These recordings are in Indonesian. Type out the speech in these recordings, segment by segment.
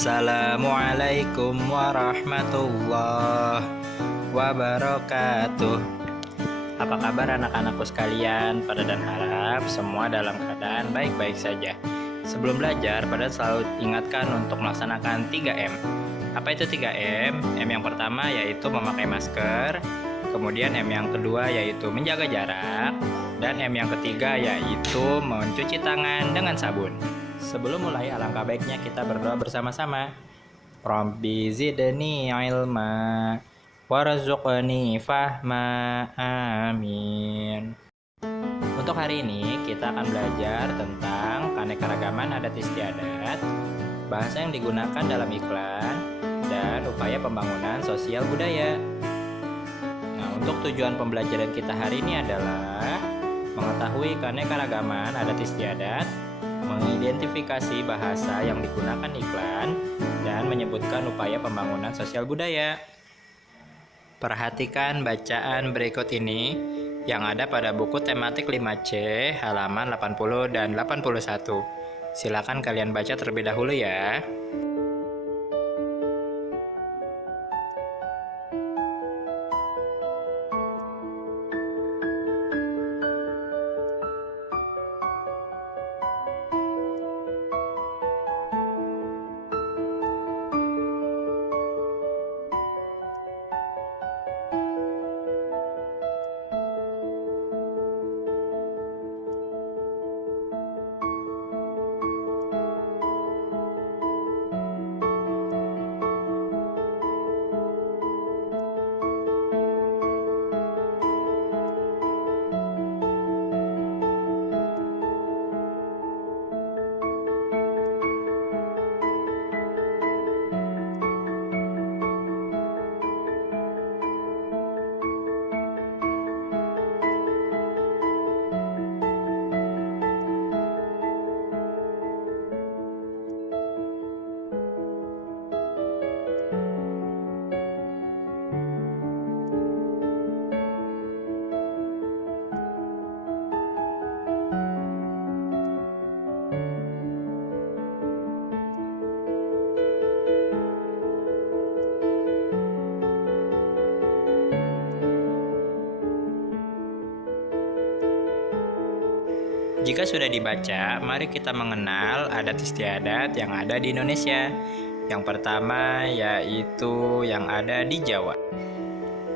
Assalamualaikum warahmatullahi wabarakatuh. Apa kabar anak-anakku sekalian? Pada dan harap semua dalam keadaan baik-baik saja. Sebelum belajar, pada selalu ingatkan untuk melaksanakan 3M. Apa itu 3M? M yang pertama yaitu memakai masker, kemudian M yang kedua yaitu menjaga jarak, dan M yang ketiga yaitu mencuci tangan dengan sabun. Sebelum mulai, alangkah baiknya kita berdoa bersama-sama. Rabbi zidni ilma warzuqni fahma, amin. Untuk hari ini kita akan belajar tentang keanekaragaman adat istiadat, bahasa yang digunakan dalam iklan, dan upaya pembangunan sosial budaya. Nah, untuk tujuan pembelajaran kita hari ini adalah mengetahui keanekaragaman adat istiadat, mengidentifikasi bahasa yang digunakan iklan, dan menyebutkan upaya pembangunan sosial budaya. Perhatikan bacaan berikut ini yang ada pada buku tematik 5C halaman 80 dan 81. Silakan kalian baca terlebih dahulu ya. Jika sudah dibaca, mari kita mengenal adat istiadat yang ada di Indonesia. Yang pertama yaitu yang ada di Jawa.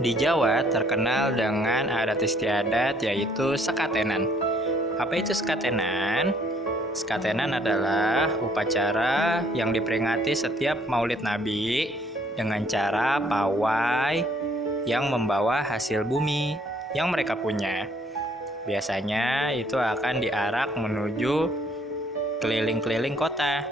Di Jawa terkenal dengan adat istiadat yaitu sekatenan. Apa itu sekatenan? Sekatenan adalah upacara yang diperingati setiap Maulid Nabi dengan cara pawai yang membawa hasil bumi yang mereka punya. Biasanya itu akan diarak menuju keliling-keliling kota.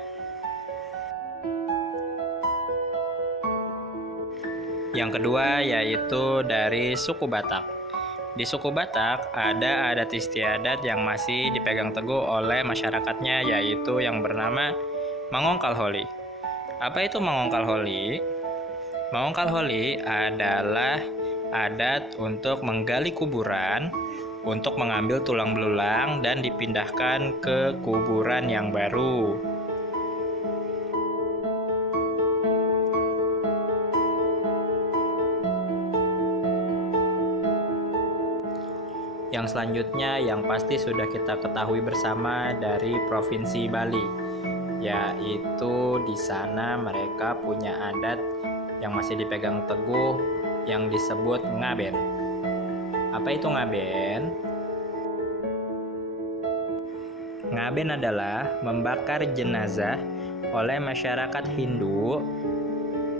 Yang kedua yaitu dari suku Batak. Di suku Batak ada adat istiadat yang masih dipegang teguh oleh masyarakatnya, yaitu yang bernama Mangongkal Holi. Apa itu Mangongkal Holi? Mangongkal Holi adalah adat untuk menggali kuburan, untuk mengambil tulang belulang dan dipindahkan ke kuburan yang baru. Yang selanjutnya yang pasti sudah kita ketahui bersama dari Provinsi Bali, yaitu di sana mereka punya adat yang masih dipegang teguh yang disebut ngaben. Apa itu ngaben? Ngaben adalah membakar jenazah oleh masyarakat Hindu.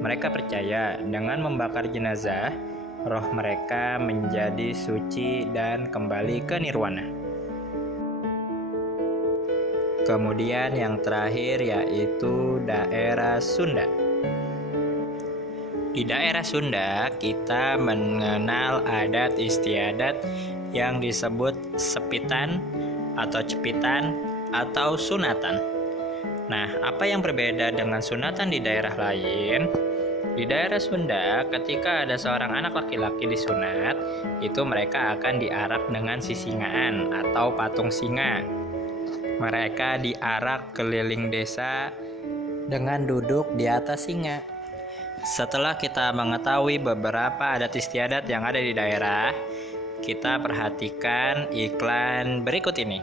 Mereka percaya dengan membakar jenazah, roh mereka menjadi suci dan kembali ke nirwana. Kemudian yang terakhir yaitu daerah Sunda. Di daerah Sunda, kita mengenal adat istiadat yang disebut sepitan atau cepitan atau sunatan. Nah, apa yang berbeda dengan sunatan di daerah lain? Di daerah Sunda, ketika ada seorang anak laki-laki disunat, itu mereka akan diarak dengan sisingaan atau patung singa. Mereka diarak keliling desa dengan duduk di atas singa. Setelah kita mengetahui beberapa adat istiadat yang ada di daerah, kita perhatikan iklan berikut ini.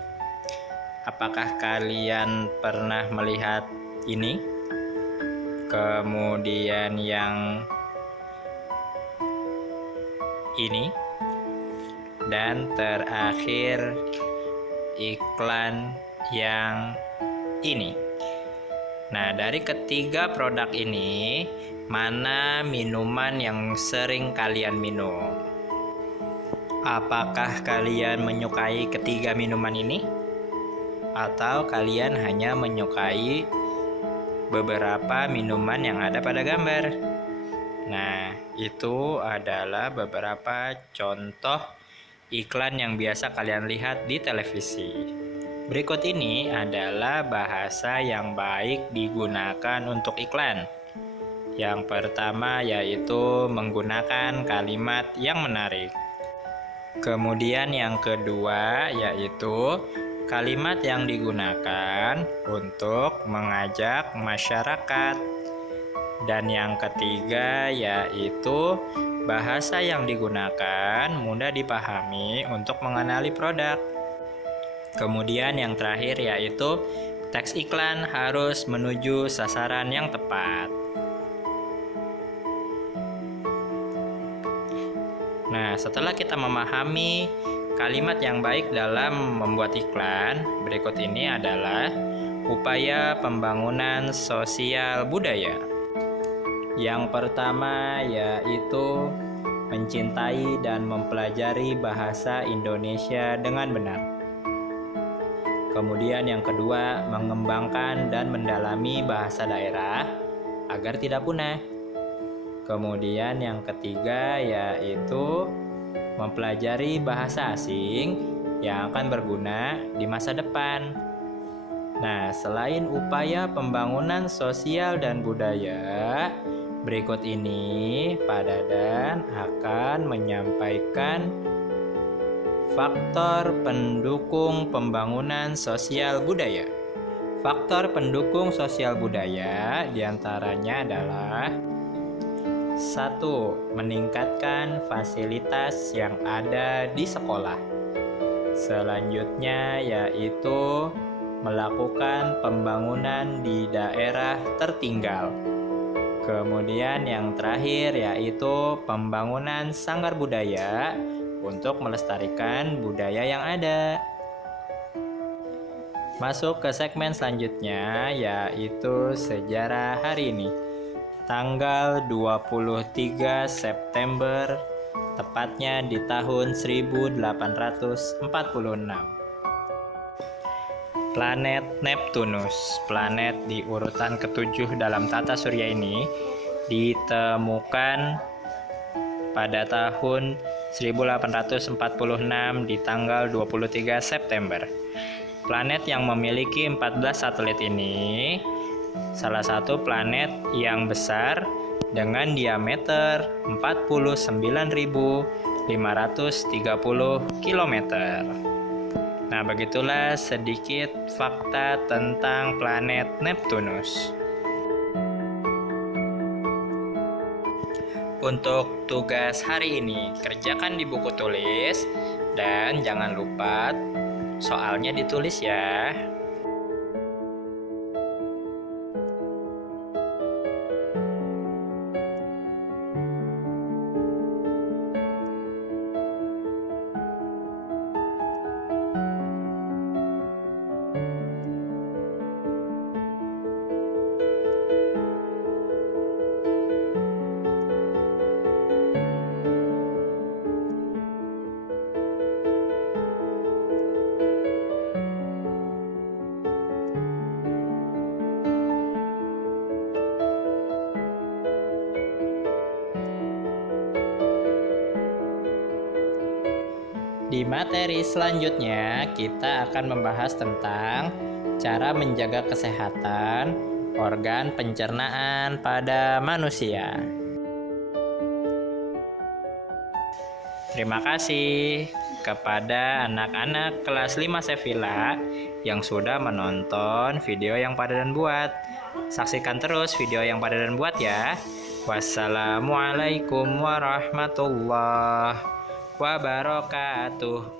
Apakah kalian pernah melihat ini? Kemudian yang ini, dan terakhir iklan yang ini. Nah, dari ketiga produk ini, mana minuman yang sering kalian minum? Apakah kalian menyukai ketiga minuman ini? Atau kalian hanya menyukai beberapa minuman yang ada pada gambar? Nah, itu adalah beberapa contoh iklan yang biasa kalian lihat di televisi. Berikut ini adalah bahasa yang baik digunakan untuk iklan. Yang pertama yaitu menggunakan kalimat yang menarik. Kemudian yang kedua yaitu kalimat yang digunakan untuk mengajak masyarakat. Dan yang ketiga yaitu bahasa yang digunakan mudah dipahami untuk mengenali produk. Kemudian yang terakhir yaitu teks iklan harus menuju sasaran yang tepat. Nah, setelah kita memahami kalimat yang baik dalam membuat iklan, berikut ini adalah upaya pembangunan sosial budaya. Yang pertama yaitu mencintai dan mempelajari bahasa Indonesia dengan benar. Kemudian yang kedua, mengembangkan dan mendalami bahasa daerah agar tidak punah. Kemudian yang ketiga yaitu mempelajari bahasa asing yang akan berguna di masa depan. Nah, selain upaya pembangunan sosial dan budaya, berikut ini Pak Dadan akan menyampaikan faktor pendukung pembangunan sosial budaya. Faktor pendukung sosial budaya diantaranya adalah 1. Meningkatkan fasilitas yang ada di sekolah. Selanjutnya yaitu melakukan pembangunan di daerah tertinggal. Kemudian yang terakhir yaitu pembangunan sanggar budaya untuk melestarikan budaya yang ada. Masuk ke segmen selanjutnya yaitu sejarah hari ini. Tanggal 23 September, tepatnya di tahun 1846. Planet Neptunus, planet di urutan ke-7 dalam tata surya ini, ditemukan pada tahun 1846 di tanggal 23 September. Planet yang memiliki 14 satelit ini salah satu planet yang besar dengan diameter 49.530 km. Nah, begitulah sedikit fakta tentang planet Neptunus. Untuk tugas hari ini, kerjakan di buku tulis dan jangan lupa soalnya ditulis ya. Di materi selanjutnya, kita akan membahas tentang cara menjaga kesehatan organ pencernaan pada manusia. Terima kasih kepada anak-anak kelas 5 Sevilla yang sudah menonton video yang Pak Dadan buat. Saksikan terus video yang Pak Dadan buat ya. Wassalamualaikum warahmatullahi wabarakatuh.